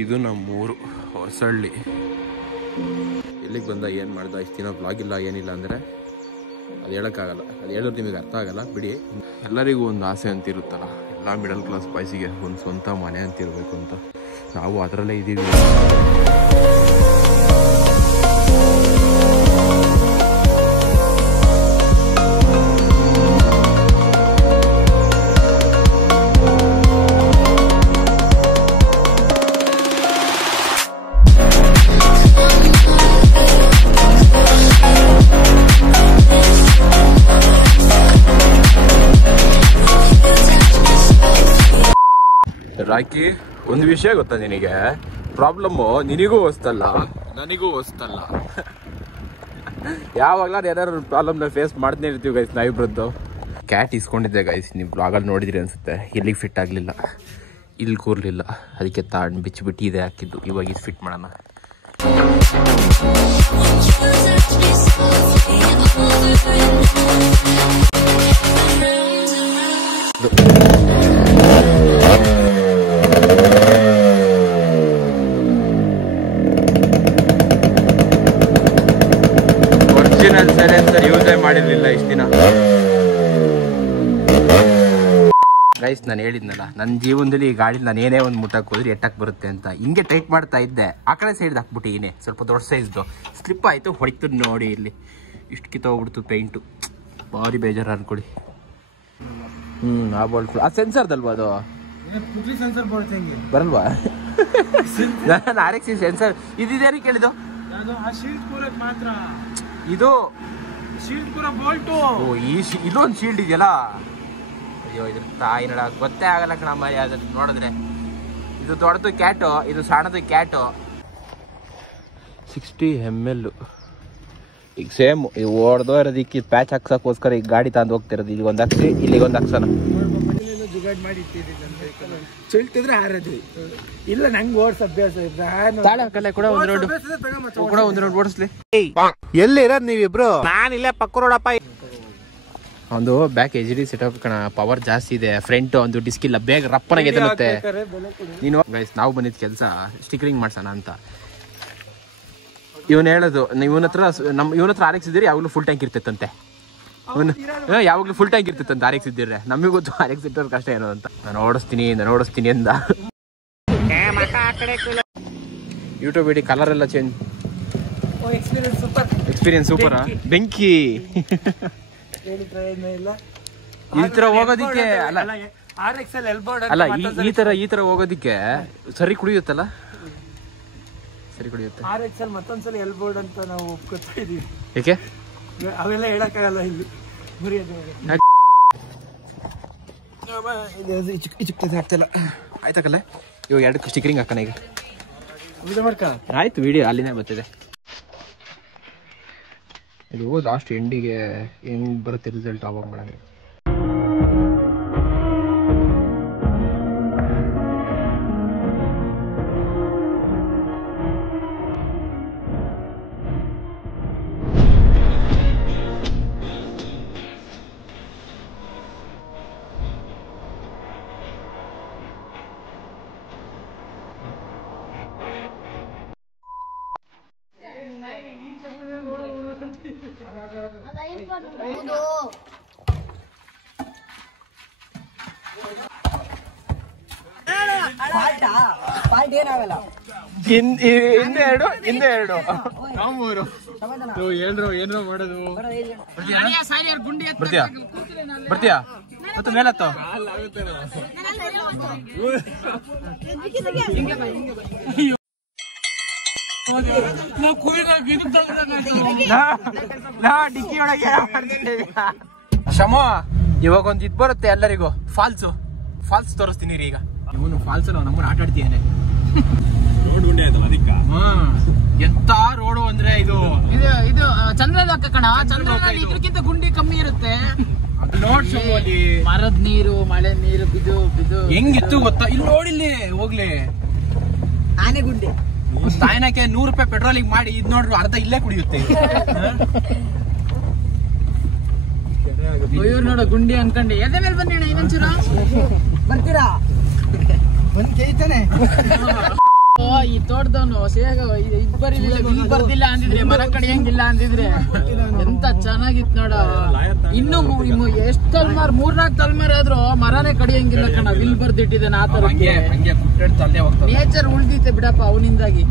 ಇದು ನಮ್ಮೂರು ಹೊಸಳ್ಳಿ. ಇಲ್ಲಿಗೆ ಬಂದ ಏನು ಮಾಡ್ದ, ಇಷ್ಟು ದಿನ ಬ್ಲಾಗ್ ಇಲ್ಲ ಏನಿಲ್ಲ ಅಂದರೆ ಅದು ಹೇಳೋಕ್ಕಾಗಲ್ಲ. ಅದು ಹೇಳೋದು ನಿಮಗೆ ಅರ್ಥ ಆಗಲ್ಲ ಬಿಡಿ. ಎಲ್ಲರಿಗೂ ಒಂದು ಆಸೆ ಅಂತಿರುತ್ತಲ್ಲ, ಎಲ್ಲ ಮಿಡಲ್ ಕ್ಲಾಸ್ ಬಾಯ್ಸಿಗೆ ಒಂದು ಸ್ವಂತ ಮನೆ ಅಂತಿರಬೇಕು ಅಂತ. ನಾವು ಅದರಲ್ಲೇ ಇದ್ದೀವಿ. ರಾಕಿ, ಒಂದು ವಿಷಯ ಗೊತ್ತಾ ನಿನಗೆ? ಪ್ರಾಬ್ಲಮ್ಮು ನಿನಗೂ ಹೊಸ್ತಲ್ಲ, ನನಗೂ ಹೊಸ್ತಲ್ಲ. ಯಾವಾಗಲೂ ಏನಾದ್ರು ಪ್ರಾಬ್ಲಮ್ನ ಫೇಸ್ ಮಾಡ್ತಾನೆ ಇರ್ತೀವಿ ಗೈಸ್ ನಾವಿಬ್ರದ್ದು. ಕ್ಯಾಟ್ ಇಸ್ಕೊಂಡಿದ್ದೆ ಗೈಸ್, ನೀವು ಬ್ಲಾಗಲ್ಲಿ ನೋಡಿದ್ರಿ ಅನ್ಸುತ್ತೆ. ಇಲ್ಲಿಗೆ ಫಿಟ್ ಆಗಲಿಲ್ಲ, ಇಲ್ಲಿ ಕೂರ್ಲಿಲ್ಲ, ಅದಕ್ಕೆ ತಾಂಡ್ ಬಿಚ್ಚಿಬಿಟ್ಟು ಇದೆ ಹಾಕಿದ್ದು. ಇವಾಗ ಇದು ಫಿಟ್ ಮಾಡೋಣ. ಒರಿಜಿನಲ್ ಸೈಲೆನ್ಸರ್ ಯೂಸೇ ಮಾಡಿರಲಿಲ್ಲ ಇಷ್ಟು ದಿನ ಗೈಸ್. ನಾನು ಹೇಳಿದ್ನಲ್ಲ, ನನ್ನ ಜೀವನದಲ್ಲಿ ಈ ಗಾಡಿ ನಾನು ಏನೇ ಒಂದು ಮುಟ್ಟಕ್ಕೆ ಹೋದ್ರೆ ಎಟ್ಟಕ್ಕೆ ಬರುತ್ತೆ ಅಂತ ಹಿಂಗೆ ಟೈಟ್ ಮಾಡ್ತಾ ಇದ್ದೆ. ಆ ಕಡೆ ಸೈಡ್ ಹಾಕ್ಬಿಟ್ಟು ಏನೇ ಸ್ವಲ್ಪ ದೊಡ್ಡ ಸೈಜ್ದು ಸ್ಲಿಪ್ ಆಯಿತು, ಹೊಡಿತು ನೋಡಿ. ಇಲ್ಲಿ ಇಷ್ಟು ಕಿತ್ತೋಗ್ಬಿಡ್ತು ಪೇಂಟು, ಭಾರಿ ಬೇಜಾರು ಅನ್ಕೊಡಿ. ಆ ಬೋಲ್ಟ್ ಆ ಸೆನ್ಸರ್ದಲ್ವಾ ಅದು? ಬರಲ್ವಾ? ನಾನು RX ಸೆನ್ಸರ್ ಇದಿದೆ ಕೇಳಿದ್ದು. ಇದು ಇದೊಂದು ಶೀಲ್ಡ್ ಇದೆಯಲ್ಲ, ಅಯ್ಯೋ ಇದ್ರ ತಾಯಿ ನಡ ಗೊತ್ತೇ ಆಗಲ್ಲ ಕಣಮ್ಮ. ಅದನ್ನ ನೋಡಿದ್ರೆ ಇದು ದೊಡ್ಡದು ಕ್ಯಾಟು, ಇದು ಸಣ್ಣದು ಕ್ಯಾಟು. 60 ml ಈಗ ಸೇಮ್ ಓಡ್ದೋ ಇರೋದಕ್ಕೆ ಪ್ಯಾಚ್ ಹಾಕ್ಸಕ್ಕೋಸ್ಕರ ಈಗ ಗಾಡಿ ತಂದು ಹೋಗ್ತಿರೋದು. ಇಲ್ಲಿ ಒಂದು ಹಾಕ್ಸಿ, ಇಲ್ಲಿಗೆ ಒಂದು ಹಾಕ್ಸೋಣ. ಚಲ್ತಿದ್ರೆ ಹಾರದು ಇಲ್ಲ, ನಂಗೆ ಓಡಿಸ ಅಭ್ಯಾಸ ಕೂಡ ಒಂದು ರೋಡ್ ಓಡಿಸ್ಲಿ. ಎಲ್ಲಿ ಇರೋದು ನೀವಿಬ್ರು? ನಾನು ಇಲ್ಲೇ ಪಕ್ಕ ರೋಡಪ್ಪ. ಒಂದು ಬ್ಯಾಕ್ HD ಸೆಟಪ್ ಕಣ, ಪವರ್ ಜಾಸ್ತಿ ಇದೆ. ಫ್ರಂಟ್ ಒಂದು ಡಿಸ್ಕ್ ಇಲ್ಲ, ಬೇಗ ರಪ್ಪನಾಗೆ ಎದರುತ್ತೆ. ನೀನು ಗೈಸ್ ನಾವು ಬಂದಿದ್ದ ಕೆಲಸ ಸ್ಟಿಕರಿಂಗ್ ಮಾಡ್ಸೋಣ ಅಂತ. ಇವನು ಹೇಳೋದು, ಇವನ ಹತ್ರ RX ಇದ್ದೀರಿ ಯಾವಾಗಲೂ ಫುಲ್ ಟ್ಯಾಂಕ್ ಇರ್ತೈತಂತೆ. ಯಾವಾಗಲೂ ಫುಲ್ ಟ್ಯಾಂಕ್ ಇರ್ತೈತಂತೆ RX ಇದ್ದಿದ್ರೆ. ನಮಗೆ ಗೊತ್ತು RX ಇಟ್ಟೋರ್ ಕಷ್ಟ ಏನು ಅಂತ. ನಾನು ಓಡಿಸ್ತೀನಿ ಅಂದ. ಯೂಟ್ಯೂಬ್ ಇಡೀ ಕಲರ್ ಎಲ್ಲ ಚೇಂಜ್. Experience super. ಬೆಂಕಿ ಈ ತರ ಹೋಗೋದಿಕ್ಕೆ ಅಲ್ಲ, ಈ ತರ ಹೋಗೋದಿಕ್ಕೆ ಸರಿ ಕುಡಿಯುತ್ತಲ್ಲ, ಸರಿ ಕುಡಿಯುತ್ತೆ. ಮತ್ತೊಂದ್ಸಲ ಎಲ್ಬೋರ್ಡ್ ಅಂತ ನಾವು ಒಪ್ಕೊತಾ ಇದೀವಿ. ಏಕೆ ಅವೆಲ್ಲ ಹೇಳಕ್ಕಾಗಲ್ಲ ಇಲ್ಲಿ. ಆಗ್ತಿಲ್ಲ. ಆಯ್ತಕ್ಕಲ್ಲ, ಇವಾಗ 2 ಸ್ಟಿಕರಿಂಗ್ ಹಾಕೋಣ ಈಗ. ಆಯ್ತು, ವಿಡಿಯೋ ಅಲ್ಲಿನೇ ಬರ್ತಿದೆ. ಇದು ಲಾಸ್ಟ್ ಎಂಡಿಗೆ ಹೆಂಗ್ ಬರುತ್ತೆ ರಿಸಲ್ಟ್ ಅವಾಗ ಮಾಡೋಣ. ಹಿಂದೆ ಎರಡು ಏನೋ ಮಾಡೋದು. ಬರ್ತೀಯಾ ಮತ್ತೆ ಮೇಲತ್ತು? ಡಿಕ್ಕಿ ಒಳಗೆ ಶಮ ಇವಾಗ ಒಂದು ಇದು ಬರುತ್ತೆ ಎಲ್ಲರಿಗೂ, ಫಾಲ್ಸ್ ತೋರಿಸ್ತೀನಿ ಈಗ. ಇವನು ಫಾಲ್ಸ್ ನಮ್ಮನ್ನ ಆಟ ಆಡ್ತೀಯೇನೆ. ರೋಡ್ ಗುಂಡಿ ಆಯ್ತಲ್ಲ ಅದಕ್ಕೆ. ಎಂತ ರೋಡು ಅಂದ್ರೆ ಇದು ಚಂದ್ರಲೋಕ ಕಣ. ಚಂದ್ರನಲ್ಲಿ ಇದಕ್ಕಿಂತ ಗುಂಡಿ ಕಮ್ಮಿ ಇರುತ್ತೆ. ನೋಡ್ ಶಮೋಲಿ, ಮರದ ನೀರು, ಮಳೆ ನೀರು ಬಿದ್ದು ಹೆಂಗಿತ್ತು ಗೊತ್ತಾ? ಇಲ್ಲಿ ನೋಡಿಲ್ಲಿ ಹೋಗ್ಲಿ ಆನೆ ಗುಂಡಿ. ತಾಯಿನಕ್ಕೆ 100 ರೂಪಾಯಿ ಪೆಟ್ರೋಲಿಗೆ ಮಾಡಿ ಇದ್ ನೋಡ್ರು ಅರ್ಧ ಇಲ್ಲೇ ಕುಡಿಯುತ್ತೆ. ಇವ್ರು ನೋಡ ಗುಂಡಿ ಅನ್ಕೊಂಡಿ ಎದೆ ಮೇಲೆ ಬನ್ನಿ ಇನ್ನೊಂಚೂರ ಬರ್ತೀರಾ? ಬಂದ್ ಕೇಳ್ತಾನೆ. ಈ ತೋಟದವನು ಸೇಗ ಇಲ್ಲಿ ಬರ್ದಿಲ್ಲ ಅಂದಿದ್ರೆ ಮರ ಕಡಿಯಂಗಿಲ್ಲ ಅಂದಿದ್ರೆ ಎಂತ ಚೆನ್ನಾಗಿತ್ತು ನೋಡ. ಇನ್ನು ಎಷ್ಟ್ ತಲೆಮಾರ್ 3-4 ತಲೆಮಾರ್ ಆದ್ರೂ ಮರನೇ ಕಡಿಯಂಗಿಲ್ಲ ಕಣ. ವಿಲ್ ಬರ್ದಿಟ್ಟಿದ್ದಾನೆ ಆ ತರ. ನೇಚರ್ ಉಳ್ದಿತ್ತೆ ಬಿಡಪ್ಪ ಅವನಿಂದಾಗಿ.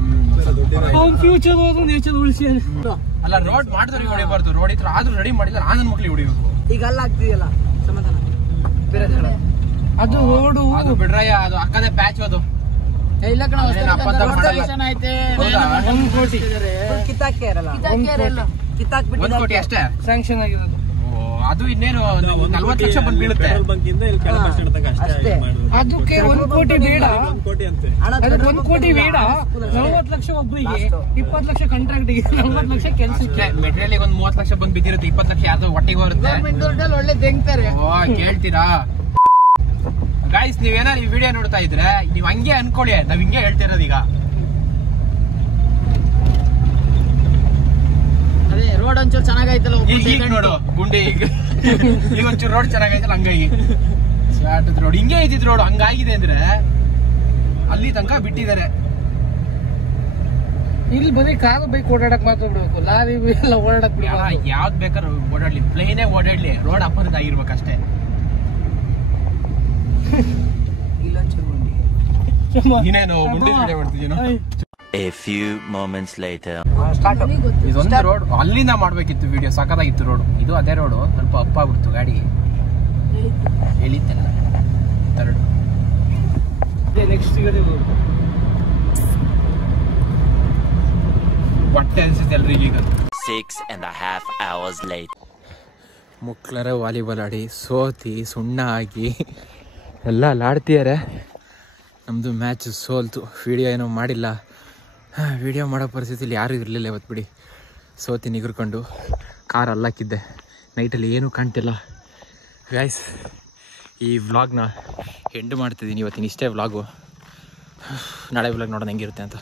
ಅವ್ನ ಫ್ಯೂಚರ್ ನೇಚರ್ ಉಳಿಸಿ ಅಲ್ಲ. ರೋಡ್ ಮಾಡಿದವ್ರಿಗೆ ಹೊಡಿಬಾರ್ದು. ರೋಡ್ ಇತ್ರ ಆದ್ರೂ ರೆಡಿ ಮಾಡಿಲ್ಲ. ನನ್ನ ಮಕ್ಳಿಗೆ ಹೊಡಿಬೇಕು. ಈಗ ಅಲ್ಲ ಆಗ್ತಿದೆಯಲ್ಲ ಸಮಾಧಾನ. ಅದು ರೋಡು ಅದು ಬಿಡ್ರಯ್ಯ. ಅದು ಅಕ್ಕದೇ ಪ್ಯಾಚ್. ಅದು ಇಲ್ಲ ಕಣ. ಐತೆ 1 ಕೋಟಿ ಕಿತ್ತಾಕೆ ಇರಲ್ಲ. ಕಿತ್ತಾಕ್ಬಿಟ್ಟು 1 ಕೋಟಿ ಅಷ್ಟೇ ಸ್ಯಾಂಕ್ಷನ್ ಆಗಿರೋದು. ಅದು ಇನ್ನೇನು 40 ಲಕ್ಷ ಬಂದು ಬೀಳುತ್ತೆ. ಅದಕ್ಕೆ 1 ಕೋಟಿ ಬೇಡ. 1 ಕೋಟಿ ಬೇಡ. 40 ಲಕ್ಷ ಒಬ್ಬರಿಗೆ, 20 ಲಕ್ಷ ಕಾಂಟ್ರಾಕ್ಟಿಗೆ, 40 ಲಕ್ಷ ಕೆಲಸಕ್ಕೆ. ಮೆಟೀರಿಯಲ್ ಒಂದು 30 ಲಕ್ಷ ಬಂದು ಬಿದ್ದಿರುತ್ತೆ. 20 ಲಕ್ಷ ಯಾವ್ದೋ ಒಟ್ಟಿಗೆ ಬರುತ್ತೆ. ಒಳ್ಳೆ ತೆಂಗ್ತಾರೆ. ಕೇಳ್ತೀರಾ ಗಾಯ್ಸ್? ನೀವೇನಾರು ಈ ವಿಡಿಯೋ ನೋಡ್ತಾ ಇದ್ರೆ ನೀವ್ ಹಂಗೆ ಅನ್ಕೊಳ್ಳಿ. ನಾವ್ ಹಿಂಗೆ ಹೇಳ್ತಿರೋದು. ಈಗ ಅದೇ ರೋಡ್ ಒಂಚೂರು ಚೆನ್ನಾಗೈತಲ್ಲ. ಈಗ ನೋಡು ಗುಂಡಿ. ಈಗ ಒಂಚೂರು ರೋಡ್ ಚೆನ್ನಾಗೈತಲ್ಲ ಹಂಗಾಗಿ. ರೋಡ್ ಹಿಂಗೆ ಇದ್ದಿದ್ ರೋಡ್ ಹಂಗಾಗಿದೆ ಅಂದ್ರೆ ಅಲ್ಲಿ ತನಕ ಬಿಟ್ಟಿದ್ದಾರೆ. ಇಲ್ಲಿ ಬರೀ ಕಾರು ಬೈಕ್ ಓಡಾಡಕ್ ಮಾತ್ರ ಬಿಡ್ಬೇಕು. ಲಾರಿ ಎಲ್ಲ ಓಡಾಡಕ್ ಯಾವ್ದ್ ಬೇಕಾದ್ರೂ ಓಡಾಡ್ಲಿ. ಪ್ಲೇನೇ ಓಡಾಡ್ಲಿ. ರೋಡ್ ಅಪೋಸಿಟ್ ಆಗಿರ್ಬೇಕಷ್ಟೇ. ಇನ್ನೇನು ಗುಂಡಿ ವಿಡಿಯೋ ಮಾಡ್ತಿದ್ದೀನೋ. A few moments later. ಇದೊಂದು ರೋಡ್ ಅಲ್ಲಿಂದ ಮಾಡ್ಬೇಕಿತ್ತು ವಿಡಿಯೋ. ಸಖತ್ತಾಗಿತ್ತು ರೋಡ್. ಇದು ಅದೇ ರೋಡು. ಸ್ವಲ್ಪ ಅಪ್ಪ ಆಗ್ಬಿಡ್ತು ಗಾಡಿ. ಹೇಳಿದ್ದಲ್ಲ ಥರ್ಡ್. ನೆಕ್ಸ್ಟ್ ಹೊಟ್ಟೆ ಅನ್ಸುತ್ತೆ ಎಲ್ರಿಗೆ ಈಗ. 6.5 hours later. ಮುಕ್ಳರ ವಾಲಿಬಾಲ್ ಆಡಿ ಸೋತಿ ಸುಣ್ಣ ಆಗಿ ಎಲ್ಲ ಆಡ್ತಿದ್ದಾರೆ. ನಮ್ಮದು ಮ್ಯಾಚ್ ಸೋಲ್ತು. ವಿಡಿಯೋ ಏನೋ ಮಾಡಿಲ್ಲ. ವಿಡಿಯೋ ಮಾಡೋ ಪರಿಸ್ಥಿತಿಲಿ ಯಾರೂ ಇರಲಿಲ್ಲ ಇವತ್ತು ಬಿಡಿ. ಸೋತಿ ನಿಗರ್ಕೊಂಡು ಕಾರ್ ಅಲ್ಲಾಕಿದ್ದೆ. ನೈಟಲ್ಲಿ ಏನೂ ಕಾಣ್ತಿಲ್ಲ. ಗೈಸ್, ಈ ವ್ಲಾಗ್ನ ಎಂಡ್ ಮಾಡ್ತಿದ್ದೀನಿ. ಇವತ್ತಿನ ಇಷ್ಟೇ ವ್ಲಾಗು. ನಾಳೆ ವ್ಲಾಗ್ ನೋಡೋಣ ಹೆಂಗಿರುತ್ತೆ ಅಂತ.